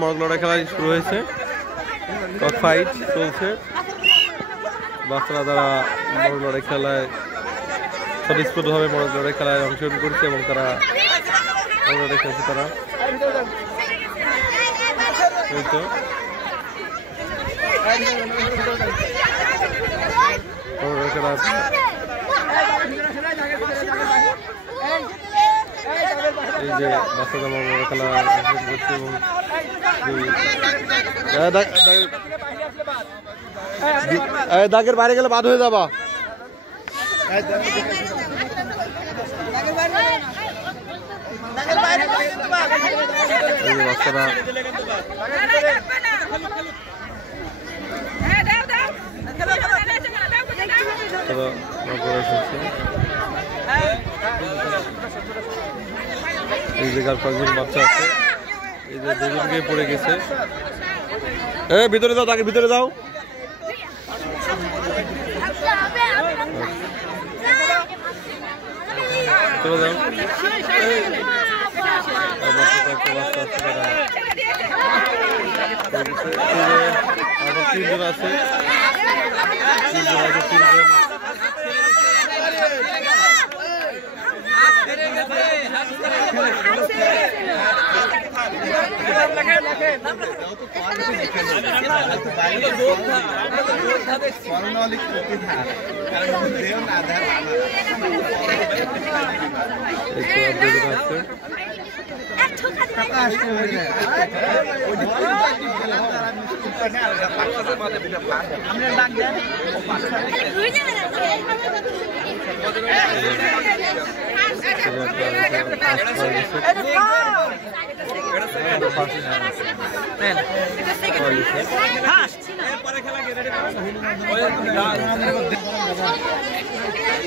মরগ লড়াই খেলা শুরু হয়েছে, কক ফাইট চলছে। বাচ্চারা তারা মরগ লড়াই খেলায় স্বতঃস্ফূর্তভাবে মরগ লড়াই খেলায় অংশগ্রহণ করছে এবং তারা মরগ লড়াই খেলছে। তারা এই তো মরগ লড়াই খেলা এই যে বাচ্চাদের মরগ লড়াই খেলা করছে এবং দাগের বাইরে গেলে বাদ হয়ে যাবা। বাচ্চারা এই জায়গার কয়েকজন বাচ্চা আছে, এই যে দুজনকে পড়ে গেছে। ভিতরে যাও, দাগের ভিতরে যাও। চলে যাও। তিনজন আছে,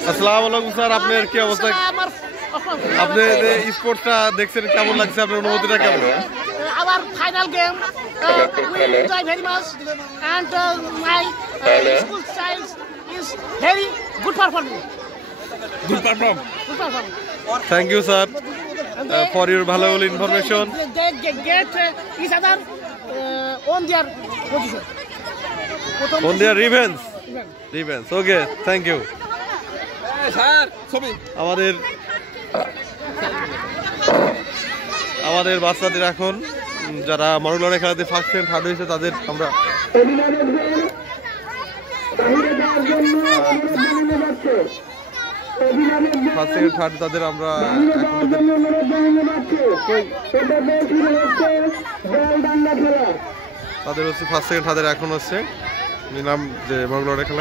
আসসালামু আলাইকুম স্যার, আপনার কি অবস্থা? আপনি স্পোর্টসটা দেখছেন, কেমন লাগছে? আপনার অনুভূতিটা কেমন? Our final game, we enjoy very much, and my school child is very good performing. Good perform. Thank you, sir, for your valuable information. They get each other on their position. On their revenge. Okay, thank you. আমাদের বাচ্চাদের এখন যারা মরগ লড়াই খেলাতে first second third হয়েছে তাদের আমরা first second third তাদের আমরা তাদের হচ্ছে ফার্স্ট সেকেন্ড তাদের এখন হচ্ছে নিলাম যে মরগ লড়াই খেলা।